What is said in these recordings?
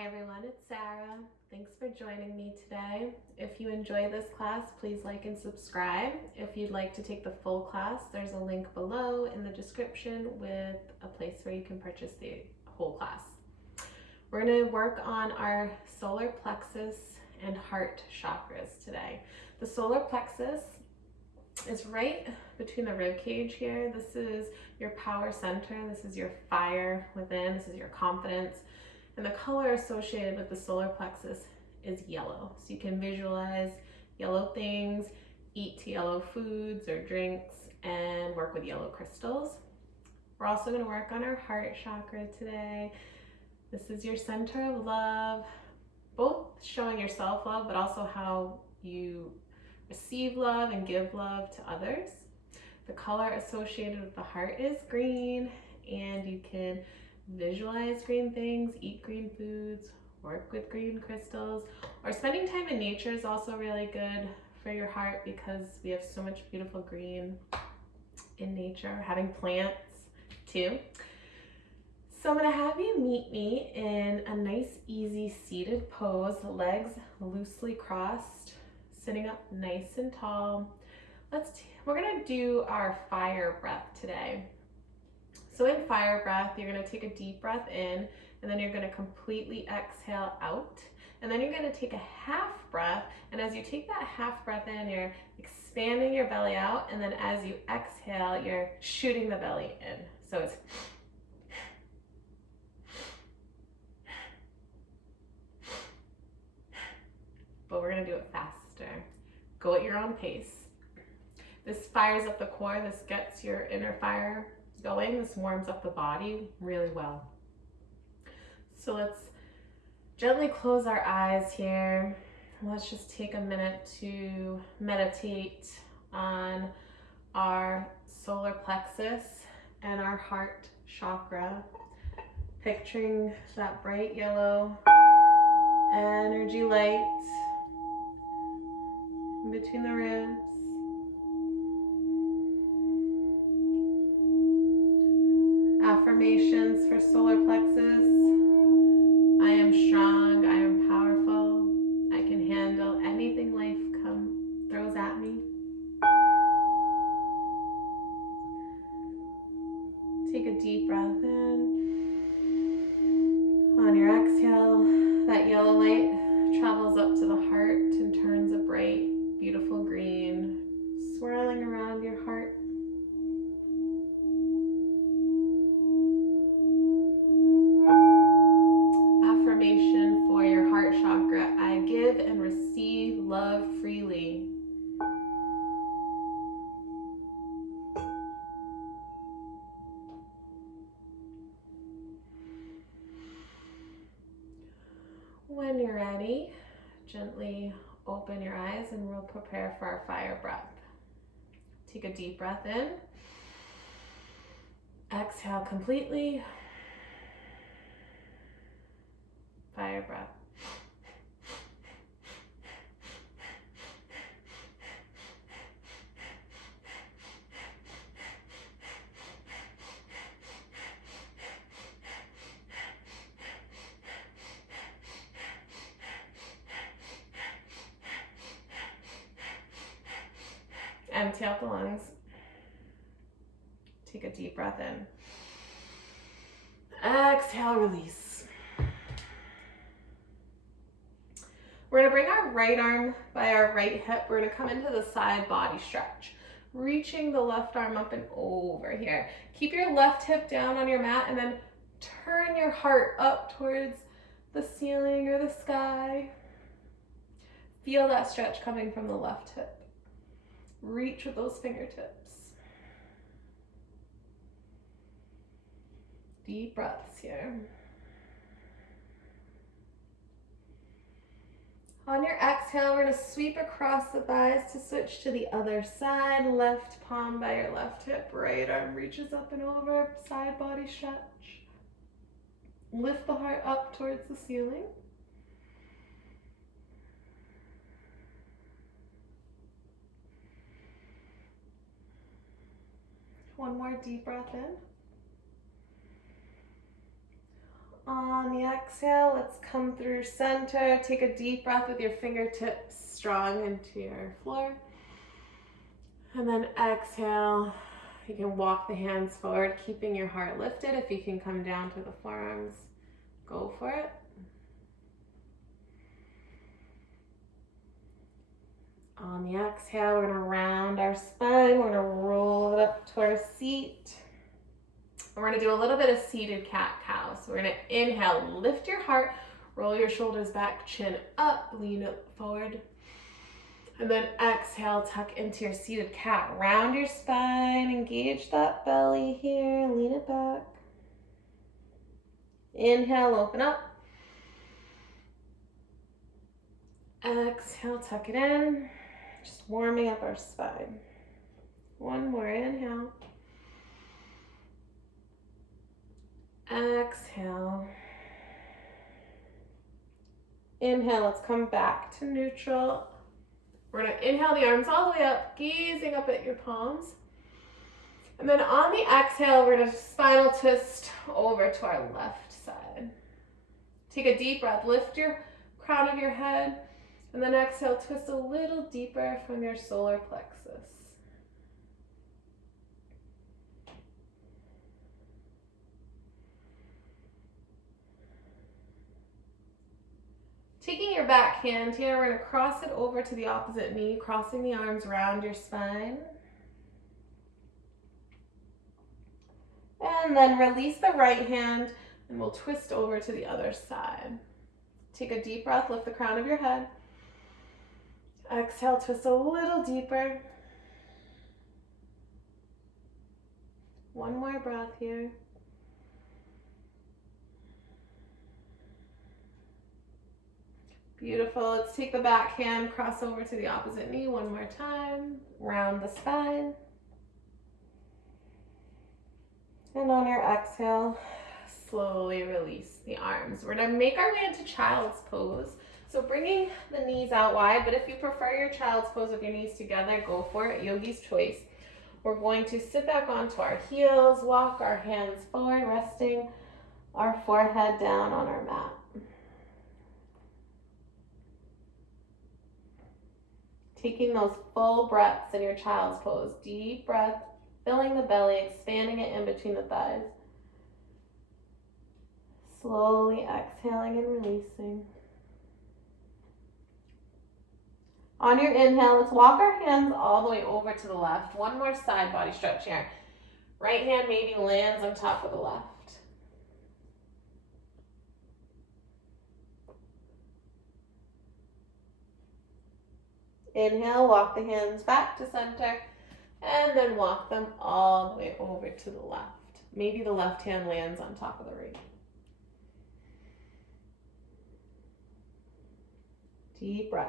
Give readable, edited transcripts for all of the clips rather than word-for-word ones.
Hi everyone, it's Sarah. Thanks for joining me today. If you enjoy this class, please like and subscribe. If you'd like to take the full class, there's a link below in the description with a place where you can purchase the whole class. We're going to work on our solar plexus and heart chakras today. The solar plexus is right between the rib cage here. This is your power center. This is your fire within. This is your confidence. And the color associated with the solar plexus is yellow. So you can visualize yellow things, eat yellow foods or drinks, and work with yellow crystals. We're also going to work on our heart chakra today. This is your center of love, both showing your self-love, but also how you receive love and give love to others. The color associated with the heart is green, and you can visualize green things, eat green foods, work with green crystals, or spending time in nature is also really good for your heart because we have so much beautiful green in nature, having plants too. So I'm going to have you meet me in a nice, easy seated pose, legs loosely crossed, sitting up nice and tall. We're going to do our fire breath today. So in fire breath, you're going to take a deep breath in, and then you're going to completely exhale out. And then you're going to take a half breath, and as you take that half breath in, you're expanding your belly out, and then as you exhale, you're shooting the belly in. So it's but we're going to do it faster. Go at your own pace. This fires up the core. This gets your inner fire going. This warms up the body really well. So let's gently close our eyes here. Let's just take a minute to meditate on our solar plexus and our heart chakra, picturing that bright yellow energy light in between the ribs. Affirmations for solar plexus. I am strong, I am powerful, I can handle anything life throws at me. Take a deep breath in. On your exhale, that yellow light travels up to the heart and turns a bright, beautiful green, swirling around your heart. Affirmation for your heart chakra. I give and receive love freely. When you're ready, gently open your eyes and we'll prepare for our fire breath. Take a deep breath in. Exhale completely. Fire breath. Empty out the lungs. Take a deep breath in. Exhale, release. We're going to bring our right arm by our right hip. We're going to come into the side body stretch, reaching the left arm up and over here. Keep your left hip down on your mat and then turn your heart up towards the ceiling or the sky. Feel that stretch coming from the left hip. Reach with those fingertips. Deep breaths here. On your exhale, we're going to sweep across the thighs to switch to the other side. Left palm by your left hip, right arm reaches up and over, side body stretch. Lift the heart up towards the ceiling. One more deep breath in. On the exhale, let's come through center. Take a deep breath with your fingertips strong into your floor. And then exhale. You can walk the hands forward, keeping your heart lifted. If you can come down to the forearms, go for it. On the exhale, we're gonna round our spine. We're gonna roll it up to our seat. And we're gonna do a little bit of seated cat-cow. So we're gonna inhale, lift your heart, roll your shoulders back, chin up, lean it forward. And then exhale, tuck into your seated cat. Round your spine, engage that belly here, lean it back. Inhale, open up. Exhale, tuck it in. Just warming up our spine. One more inhale. Exhale. Inhale, let's come back to neutral. We're gonna inhale the arms all the way up, gazing up at your palms. And then on the exhale, we're gonna spinal twist over to our left side. Take a deep breath, lift your crown of your head, and then exhale, twist a little deeper from your solar plexus. Taking your back hand here, we're going to cross it over to the opposite knee, crossing the arms around your spine. And then release the right hand, and we'll twist over to the other side. Take a deep breath, lift the crown of your head. Exhale, twist a little deeper. One more breath here. Beautiful. Let's take the back hand, cross over to the opposite knee one more time. Round the spine. And on your exhale, slowly release the arms. We're going to make our way into child's pose. So bringing the knees out wide, but if you prefer your child's pose with your knees together, go for it. Yogi's choice. We're going to sit back onto our heels, walk our hands forward, resting our forehead down on our mat. Taking those full breaths in your child's pose. Deep breath, filling the belly, expanding it in between the thighs. Slowly exhaling and releasing. On your inhale, let's walk our hands all the way over to the left. One more side body stretch here. Right hand maybe lands on top of the left. Inhale, walk the hands back to center, and then walk them all the way over to the left. Maybe the left hand lands on top of the right. Deep breath.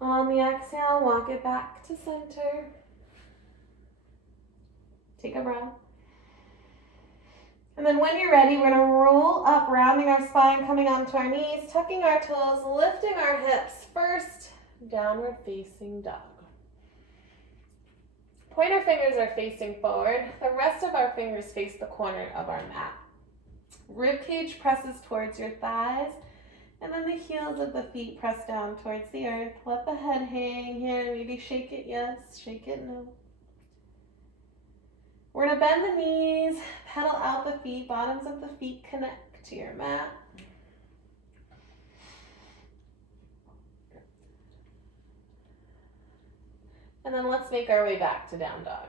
On the exhale, walk it back to center. Take a breath. And then when you're ready, we're going to roll up, rounding our spine, coming onto our knees, tucking our toes, lifting our hips. First, downward facing dog. Pointer fingers are facing forward. The rest of our fingers face the corner of our mat. Rib cage presses towards your thighs, and then the heels of the feet press down towards the earth. Let the head hang here. Maybe shake it yes, shake it no. We're going to bend the knees, pedal out the feet, bottoms of the feet connect to your mat. And then let's make our way back to down dog.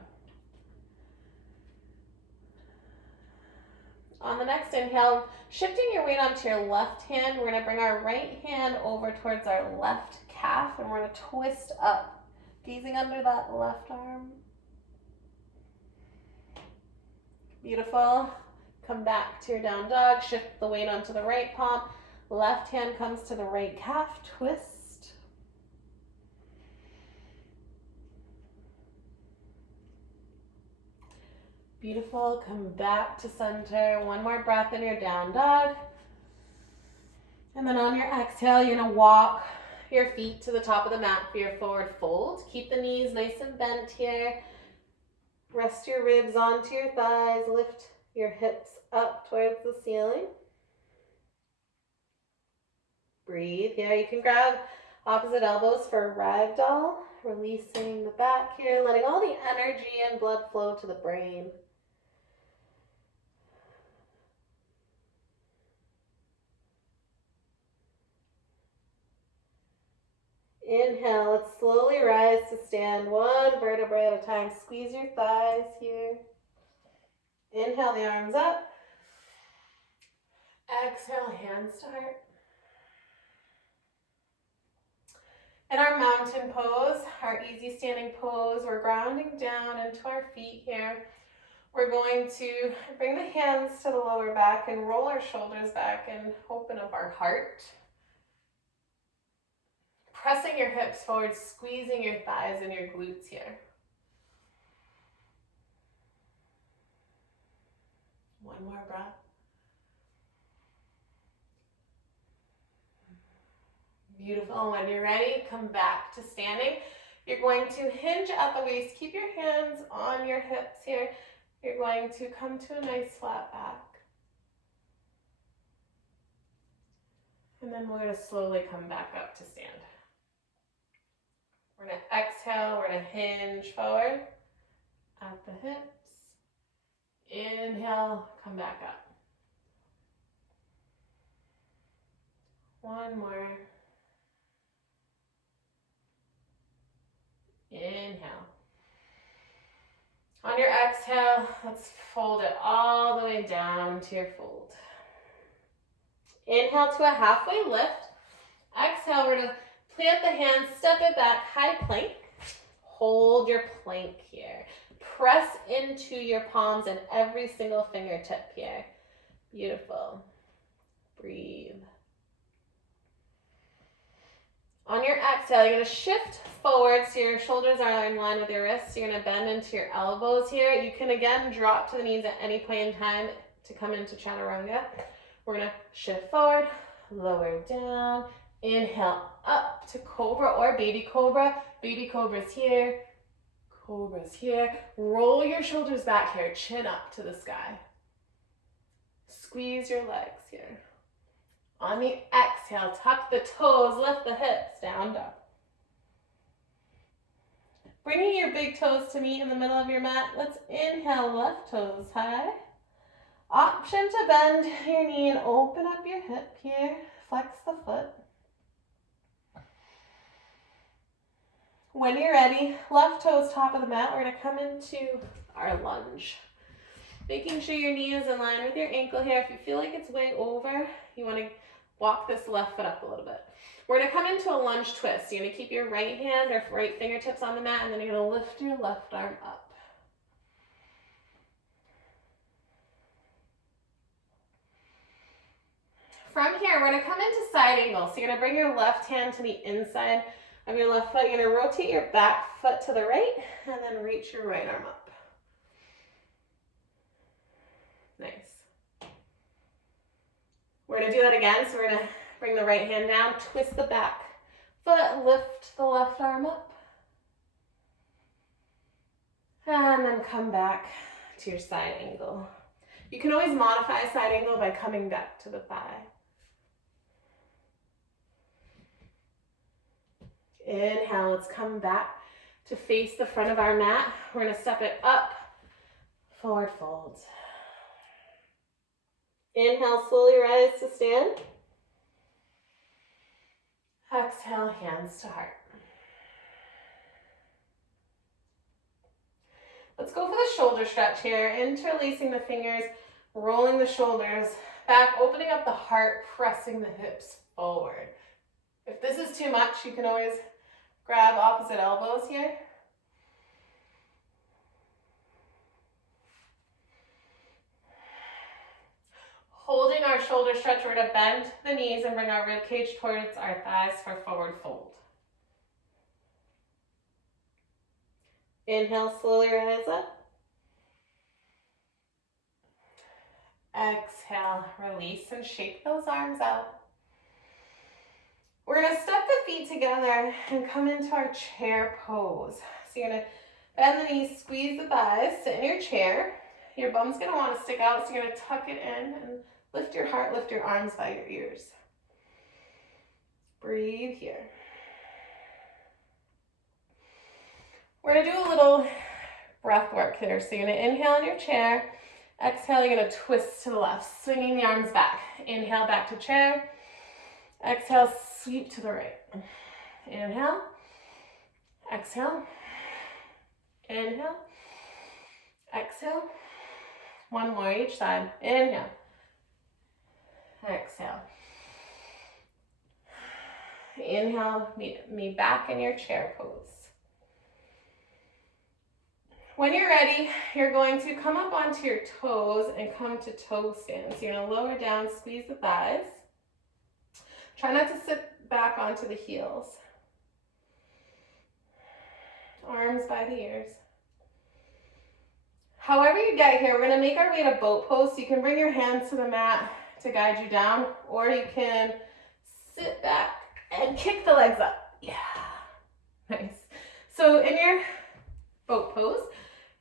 On the next inhale, shifting your weight onto your left hand, we're going to bring our right hand over towards our left calf, and we're going to twist up, gazing under that left arm. Beautiful. Come back to your down dog. Shift the weight onto the right palm. Left hand comes to the right calf. Twist. Beautiful. Come back to center. One more breath in your down dog. And then on your exhale, you're going to walk your feet to the top of the mat for your forward fold. Keep the knees nice and bent here. Rest your ribs onto your thighs. Lift your hips up towards the ceiling. Breathe here. You can grab opposite elbows for ragdoll. Releasing the back here, letting all the energy and blood flow to the brain. Inhale, let's slowly rise to stand one vertebrae at a time. Squeeze your thighs here. Inhale the arms up. Exhale, hands to heart. In our mountain pose, our easy standing pose, we're grounding down into our feet here. We're going to bring the hands to the lower back and roll our shoulders back and open up our heart. Pressing your hips forward, squeezing your thighs and your glutes here. One more breath. Beautiful. When you're ready, come back to standing. You're going to hinge at the waist. Keep your hands on your hips here. You're going to come to a nice flat back. And then we're going to slowly come back up to stand. We're going to exhale. We're going to hinge forward at the hips. Inhale, come back up. One more. Inhale. On your exhale, let's fold it all the way down to your fold. Inhale to a halfway lift. Exhale, we're going to plant the hands, step it back, high plank. Hold your plank here. Press into your palms and every single fingertip here. Beautiful. Breathe. On your exhale, you're going to shift forward so your shoulders are in line with your wrists. You're going to bend into your elbows here. You can again drop to the knees at any point in time to come into chaturanga. We're going to shift forward, lower down, inhale up to cobra or baby cobra. Baby cobra's here, cobra's here. Roll your shoulders back here, chin up to the sky. Squeeze your legs here. On the exhale, tuck the toes, lift the hips, down dog. Bringing your big toes to meet in the middle of your mat. Let's inhale, left toes high. Option to bend your knee and open up your hip here. Flex the foot. When you're ready, left toes top of the mat. We're going to come into our lunge. Making sure your knee is in line with your ankle here. If you feel like it's way over, you want to walk this left foot up a little bit. We're going to come into a lunge twist. You're going to keep your right hand or right fingertips on the mat, and then you're going to lift your left arm up. From here, we're going to come into side angle. So you're going to bring your left hand to the inside of your left foot. You're going to rotate your back foot to the right, and then reach your right arm up. Nice. We're going to do that again. So we're going to bring the right hand down, twist the back foot, lift the left arm up. And then come back to your side angle. You can always modify side angle by coming back to the thigh. Inhale, let's come back to face the front of our mat. We're going to step it up, forward fold. Inhale, slowly rise to stand. Exhale, hands to heart. Let's go for the shoulder stretch here, interlacing the fingers, rolling the shoulders back, opening up the heart, pressing the hips forward. If this is too much, you can always grab opposite elbows here. Holding our shoulder stretch, we're going to bend the knees and bring our rib cage towards our thighs for forward fold. Inhale, slowly rise up. Exhale, release and shake those arms out. We're going to step the feet together and come into our chair pose. So you're going to Bend the knees, squeeze the thighs, sit in your chair. Your bum's gonna wanna stick out, so you're gonna tuck it in and lift your heart, lift your arms by your ears. Breathe here. We're gonna do a little breath work here. So you're gonna inhale in your chair. Exhale, you're gonna twist to the left, swinging the arms back. Inhale, back to chair. Exhale, sweep to the right. Inhale. Exhale. Inhale. Exhale. One more each side. Inhale. Exhale. Inhale, meet me back in your chair pose. When you're ready, you're going to come up onto your toes and come to toe stand. So you're going to lower down, squeeze the thighs. Try not to sit back onto the heels. Arms by the ears. However you get here, we're going to make our way to boat pose. So you can bring your hands to the mat to guide you down, or you can sit back and kick the legs up. Yeah, nice. So in your boat pose,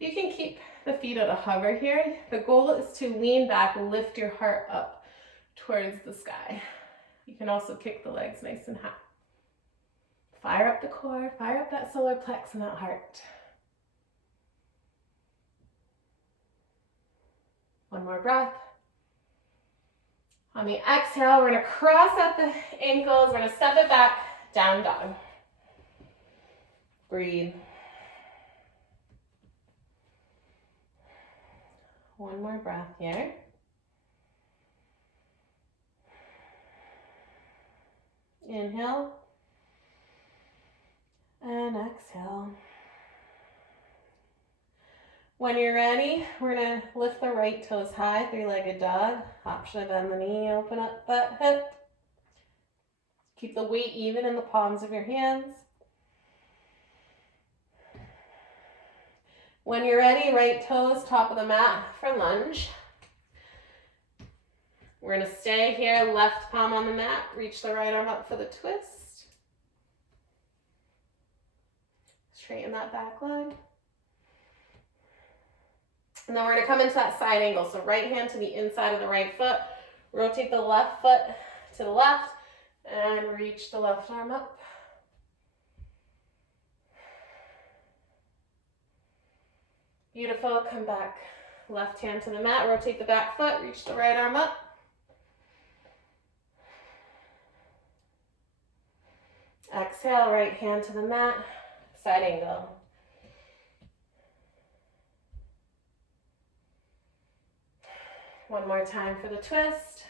you can keep the feet at a hover here. The goal is to lean back, lift your heart up towards the sky. You can also kick the legs nice and high. Fire up the core, fire up that solar plexus and that heart. One more breath. On the exhale, we're gonna cross out the ankles, we're gonna step it back, down dog. Breathe. One more breath here. Inhale. And exhale. When you're ready, we're going to lift the right toes high, three-legged dog. Option to bend the knee, open up that hip. Keep the weight even in the palms of your hands. When you're ready, right toes, top of the mat for lunge. We're going to stay here, left palm on the mat, reach the right arm up for the twist. Straighten that back leg. And then we're going to come into that side angle. So right hand to the inside of the right foot. Rotate the left foot to the left and reach the left arm up. Beautiful. Come back. Left hand to the mat. Rotate the back foot. Reach the right arm up. Exhale. Right hand to the mat. Side angle. One more time for the twist.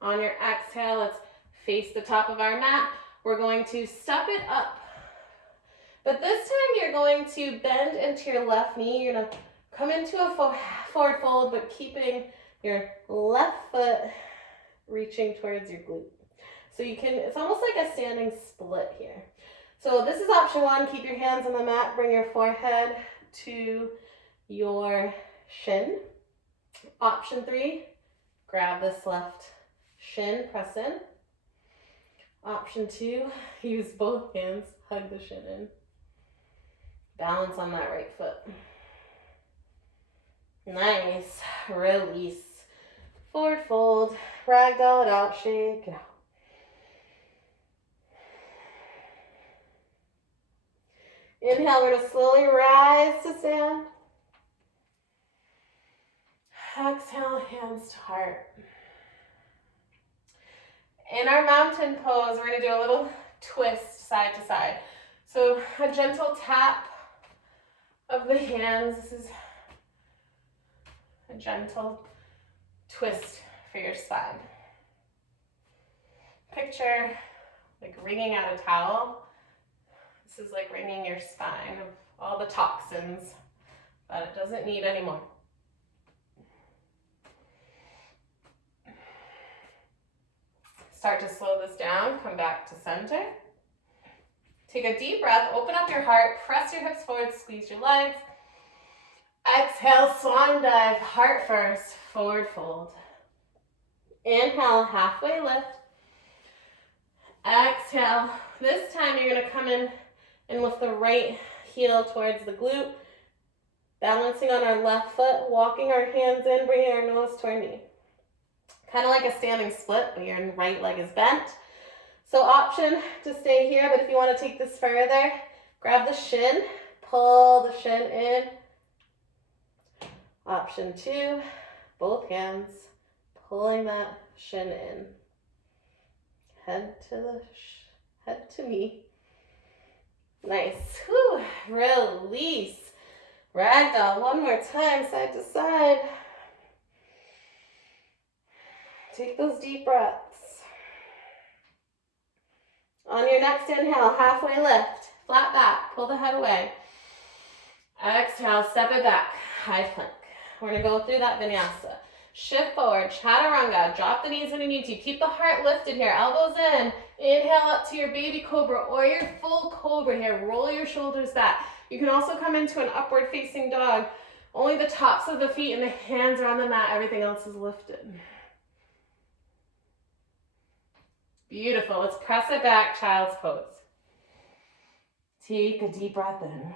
On your exhale, let's face the top of our mat. We're going to step it up. But this time you're going to bend into your left knee. You're going to come into a forward fold, but keeping your left foot reaching towards your glute. So you can, it's almost like a standing split here. So this is option one. Keep your hands on the mat. Bring your forehead to your shin. Option three, grab this left shin, press in. Option two, use both hands, hug the shin in. Balance on that right foot. Nice. Release. Forward fold. Ragdoll it out. Shake it out. Inhale, we're going to slowly rise to stand. Exhale, hands to heart. In our mountain pose, we're going to do a little twist side to side. So a gentle tap of the hands. This is a gentle twist for your spine. Picture like wringing out a towel. This is like wringing your spine of all the toxins that it doesn't need anymore. Start to slow this down, come back to center. Take a deep breath, open up your heart, press your hips forward, squeeze your legs. Exhale, swan dive, heart first, forward fold. Inhale, halfway lift. Exhale. This time you're going to come in and lift the right heel towards the glute, balancing on our left foot, walking our hands in, bringing our nose toward knee. Kind of like a standing split, but your right leg is bent. So option to stay here, but if you want to take this further, grab the shin, pull the shin in. Option 2, both hands, pulling that shin in. Head to knee. Nice. Whew. Release. Ragdoll. One more time, side to side. Take those deep breaths. On your next inhale, halfway lift, flat back, pull the head away. Exhale, step it back, high plank. We're going to go through that vinyasa. Shift forward, chaturanga, drop the knees underneath you. Keep the heart lifted here, elbows in. Inhale up to your baby cobra or your full cobra here. Roll your shoulders back. You can also come into an upward facing dog. Only the tops of the feet and the hands are on the mat. Everything else is lifted. Beautiful. Let's press it back, child's pose. Take a deep breath in.